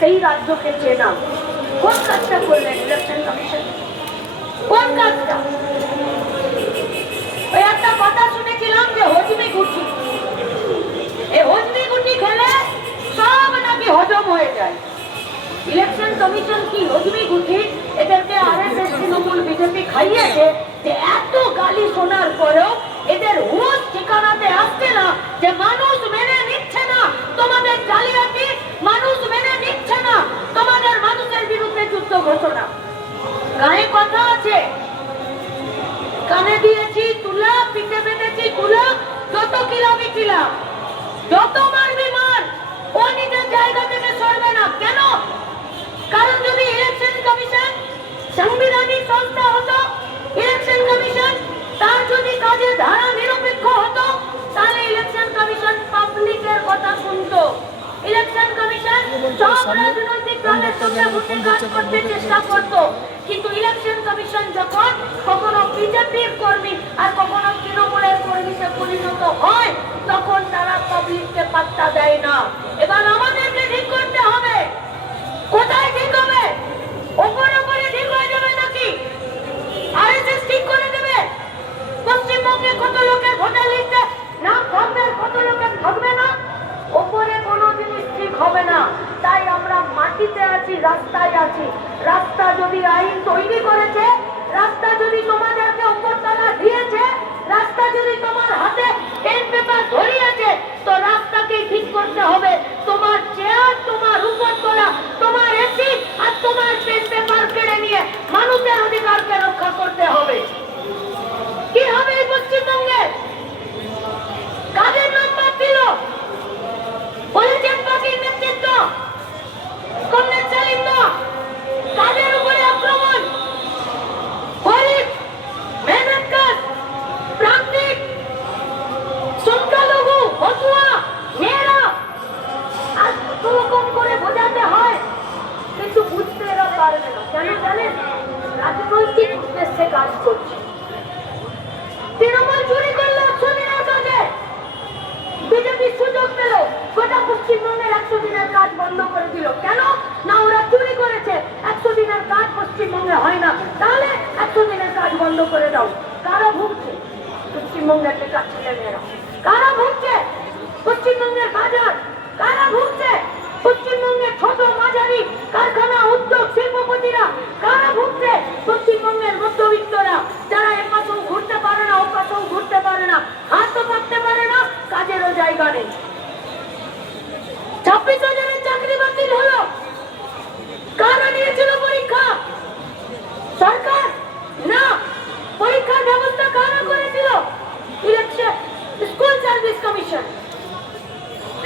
সেই রাজ্যকে চেনা। কোন কাজটা করলেন ইলেকশন কমিশন? কোন কাজটা? ওই একটা কথা শুনেছিলাম যে হজমি গুটি, এই হজমি গুটি খেলে সব নাকি হজম হয়ে যায়। ইলেকশন কমিশন কি হজমি গুটি? এদেরকে আরএসএস তৃণমূল বিজেপি খাইয়েছে যে এত গালি শোনার পরেও এদের হুঁশ ঠিকানাতে আসছে না যে মানুষ মেনে নিচ্ছে না তোমাদের জালিয়াতি, মানুষ মেনে নিচ্ছে না তোমাদের মানুষের বিরুদ্ধে যুদ্ধ ঘোষণা। গায়ে কথা আছে, কানে দিয়েছি তুলা, পিঠে বেঁধেছি কুলা, যত কিলাবি কিলা, যত মারবি মার, ও নিজের জায়গা থেকে সরবে না। কেন? কারণ যদি ইলেকশন কমিশন সাংবিধানিক সংস্থা হতো, ইলেকশন কমিশন তার যদি কাজের ধারা নিরপেক্ষ হতো, তাহলে ইলেকশন কমিশন পাবলিকের কথা শুনতো। ইলেকশন কমিশন সব রাজনৈতিক দলের সঙ্গে বসে কাজ করতে চেষ্টা করত। কিন্তু ইলেকশন কমিশন যখন কখনো বিজেপির কর্মী আর কখনো তৃণমূলের কর্মীতে পরিণত হয়, তখন তারা পাবলিককে পাত্তা দেয় না। এবার আমাদেরকে ঠিক করতে হবে, কোথায় ঠিক হবে? ওপরে ওপরে ঠিক হয়ে যাবে নাকি আরএসএস ঠিক করে দেবে? পশ্চিমবঙ্গে কত লোকের ভোটার লিস্টে নাম থাকবে, কত লোকের থাকবে না, ওপরে কোনো জিনিস ঠিক হবে না। তাই আমরা মাটিতে আছি, রাস্তায় আছি। রাস্তা যদি আইন তৈরি করেছে, রাস্তা যদি তোমাদেরকে উপরতলা দিয়েছে, রাস্তা যদি তোমার হাতে পেন পেপার ধরিয়েছে, তো রাস্তাকে ঠিক করতে হবে। তোমার চেয়ার, তোমার উপরতলা, তোমার এসি আর তোমার পেন পেপার কেড়ে নিয়ে মানুষের অধিকারকে রক্ষা করতে হবে। কি হবে এই পশ্চিমবঙ্গে? কাদের নাম্বার দিল? বলেছেন পার্টির নেতৃত্ব কমরেড সেলিম দা। কাদের উপরে আক্রমণ? গরিব, মেহনতকার, প্রান্তিক, সংখ্যালঘু, মতুয়া, মেয়েরা। আর কত রকম করে বোঝাতে হয়, কিন্তু বুঝতে এরা পারবে না। কেন জানেন? রাজনৈতিক উদ্দেশ্যে কাজ করছে। তৃণমূল চুরি করলো 100 দিনের কাজে, বিজেপি সুযোগ পেল, গোটা পশ্চিমবঙ্গের 100 দিনের কাজ বন্ধ করে দিল। কেন? না, ওরা চুরি করেছে, 100 দিনের কাজ পশ্চিমবঙ্গে হয় না, তাহলে 100 দিনের কাজ বন্ধ করে দাও। কারা ভুগছে? পশ্চিমবঙ্গের বেকার ছেলেমেয়েরা। কারা ভুগছে? পশ্চিমবঙ্গের বাজার। কারা ভুগছে? পশ্চিমবঙ্গের ছোট মাঝারি কারখানা, উদ্যোগ, শিল্পপতিরা। কারা ভুগছে? পশ্চিমবঙ্গের মধ্যবিত্তরা, যারা এপাশেও ঘুরতে পারে না, ওপাশেও ঘুরতে পারে না, হাতও পাততে পারে না, কাজেরও জায়গা নেই। 26,000-এর চাকরি বাতিল হলো। কারা নিয়েছিল পরীক্ষা? সরকার না। পরীক্ষার ব্যবস্থা কারা করেছিল? Election school service commission.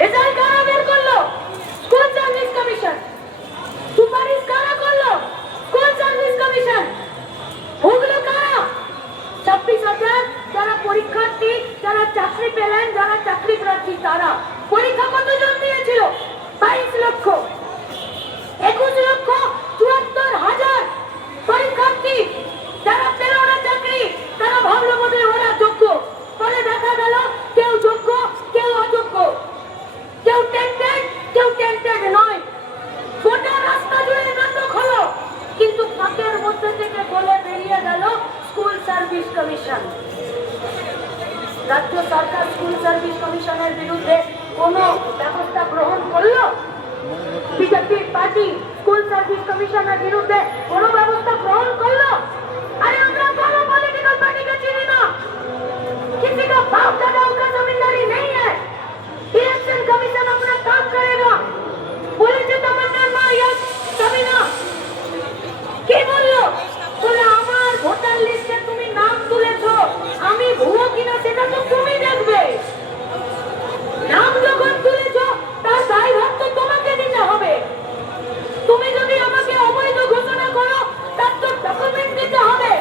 Result কারা বের করলো? School service commission. সুপারিশ কারা করলো? School service commission. ভুগলো কারা? 26,000 যারা পরীক্ষার্থী, যারা চাকরি পেলেন, যারা চাকরি প্রার্থী, তারা। পরীক্ষা কতজন দিয়েছিল? 22 লক্ষ। 21,74,000 পরীক্ষার্থী যারা পেল না চাকরি, তারা ভাবলো বোধ হয় ওরা যোগ্য। পরে দেখা গেল কেউ যোগ্য, কেউ অযোগ্য, কেউ টেন্টেড, কেউ টেন্টেড নয়। গোটা রাস্তা জুড়ে নাটক হলো, কিন্তু ফাঁকের মধ্যে থেকে বলে বেরিয়ে গেল স্কুল সার্ভিস কমিশন। রাজ্য সরকার স্কুল সার্ভিস কমিশনের বিরুদ্ধে কোন ব্যবস্থা গ্রহণ করলো? বিজেপির পার্টি স্কুল সার্ভিস কমিশনের বিরুদ্ধে কোন ব্যবস্থা গ্রহণ করলো? अरे আমরা কোনো পলিটিক্যাল পার্টিকে চিনি না, किसी का बाप दादा का जमींदारी नहीं है। इलेक्शन कमीशन अपना काम करेगा। বলেছে তোমার মা ইয়াস সাবিনা কি বললো? বলে আমার ভোটার লিস্টে তুমি নাম তুলেছো, আমি ভুয়ো কিনা সেটা তো তুমি দেখবে। নাম যখন তুলেছো তার দায়ভার তো তোমাকে নিতে হবে। তুমি যদি আমাকে অবৈধ ঘোষণা করো, তার তো ডকুমেন্ট দিতে হবে।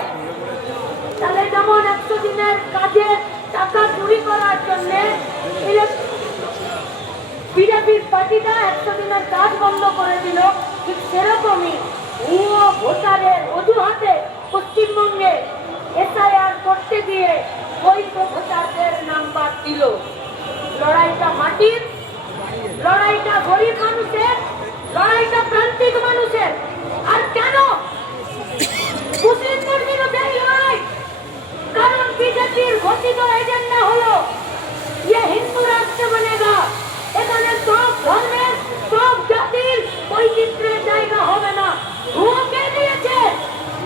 তাহলে যেমন 100 দিনের কাজে টাকা চুরি করার জন্য বিজেপির পার্টিটা 100 দিনের কাজ বন্ধ করে দিল, ঠিক সেরকমই ভুয়ো ভোটারের অজুহাতে পশ্চিমবঙ্গে এসআইআর করতে গিয়ে বৈধ ভোটারদের নাম্বার দিল। লড়াইটা মাটির, লড়াইটা গরিব মানুষের, লড়াইটা প্রান্তিক মানুষের। আর কেন মুসলিমদের বিরুদ্ধে এই লড়াই? কারণ বিজেপির ঘোষিত এজেন্ডা হলো ये हिंदू राष्ट्र बनेगा, এখানে সব ধর্মের সব জাতির বৈচিত্র্যের জায়গা হবে না। হুমকি দিয়েছে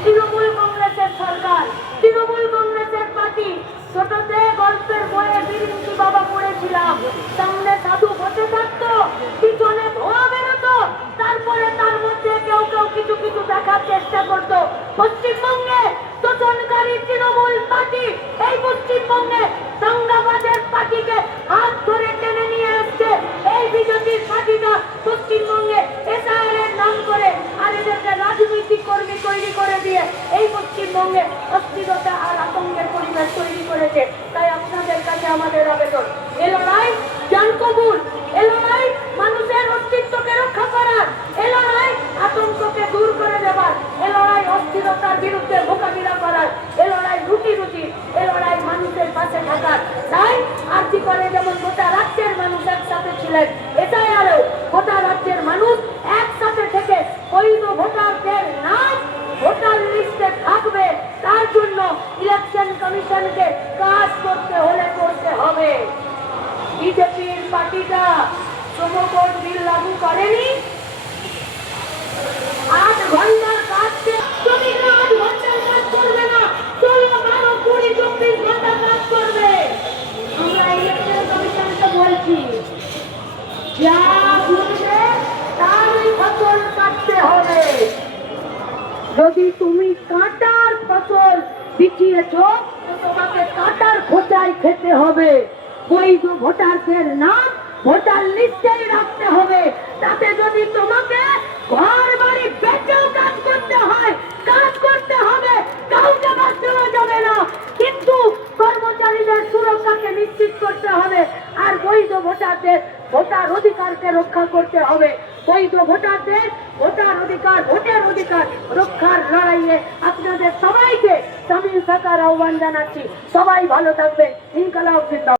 তৃণমূল কংগ্রেসের সরকার, তৃণমূল কংগ্রেসের পার্টি। ছোটতে গল্পের বইয়ে বিরিঞ্চি বাবা পড়েছিলাম, সামনে সাধু বসে থাকতো, পিছনে ধোঁয়া বেরোতো, তারপরে তার মধ্যে কেউ কেউ কিছু কিছু দেখার চেষ্টা করতো। পশ্চিমবঙ্গে শোষণকারী তৃণমূল পার্টি এই পশ্চিমবঙ্গে দাঙ্গাবাজের পার্টিকে হাত ধরে টেনে নিয়ে এসছে। এই বিজেপির পার্টিটা পশ্চিমবঙ্গে এসআইআর এর নাম করে আর এদেরকে রাজনৈতিক কর্মী তৈরি করে দিয়ে এই পশ্চিমবঙ্গে অস্থিরতা আর আতঙ্কের পরিবেশ তৈরি করেছে। তাই আপনাদের কাছে আমাদের আবেদন, এ লড়াই জান কবুল, এ লড়াই মানুষের অস্তিত্বকে রক্ষা করার, এ লড়াই আতঙ্ককে দূর করে দেবার, এ লড়াই অস্থিরতার বিরুদ্ধে মোকাবিলা করার, এ লড়াই রুটি রুটি, এ লড়াই মানুষের পাশে থাকার। তাই আজকে করে যেমন গোটা রাজ্যের মানুষ একসাথে ছিলেন, এসআইআরেও গোটা রাজ্যের মানুষ একসাথে থেকে বৈধ ভোটারদের নাম ভোটার লিস্টে থাকবে। তার জন্য ইলেকশন কমিশনকে কাজ করতে হলে করতে হবে। বিজেপির পার্টিটা শ্রমকোড বিল লাগু করেনি, 8 ঘন্টার কাজ শ্রমিকরা 8 ঘন্টার কাজ করবে না, 16, 12, 20, 24 ঘন্টা কাজ করবে। আমরা ইলেকশন কমিশনকে বলছি, যা বুঝবে তারই ফসল কাটতে হবে। যদি তুমি কাঁটার ফসল বিছিয়েছ তো তোমাকে কাঁটার খোঁচাই খেতে হবে। বৈধ ভোটারদের নাম ভোটার লিস্টেই রাখতে হবে। তাতে যদি তোমাকে ঘর বাড়ি বেচেও কাজ করতে হয়, কাজ করতে হবে, কাউকে বাদ দেওয়া যাবে না। কিন্তু কর্মচারীদের সুরক্ষাকে নিশ্চিত করতে হবে আর বৈধ ভোটারদের ভোটার অধিকারকে রক্ষা করতে হবে। বৈধ ভোটারদের ভোটার অধিকার, ভোটের অধিকার রক্ষার লড়াইয়ে আপনাদের সবাইকে সামিল থাকার আহ্বান জানাচ্ছি। সবাই ভালো থাকবেন। ইনকালাব জিন্দাবাদ।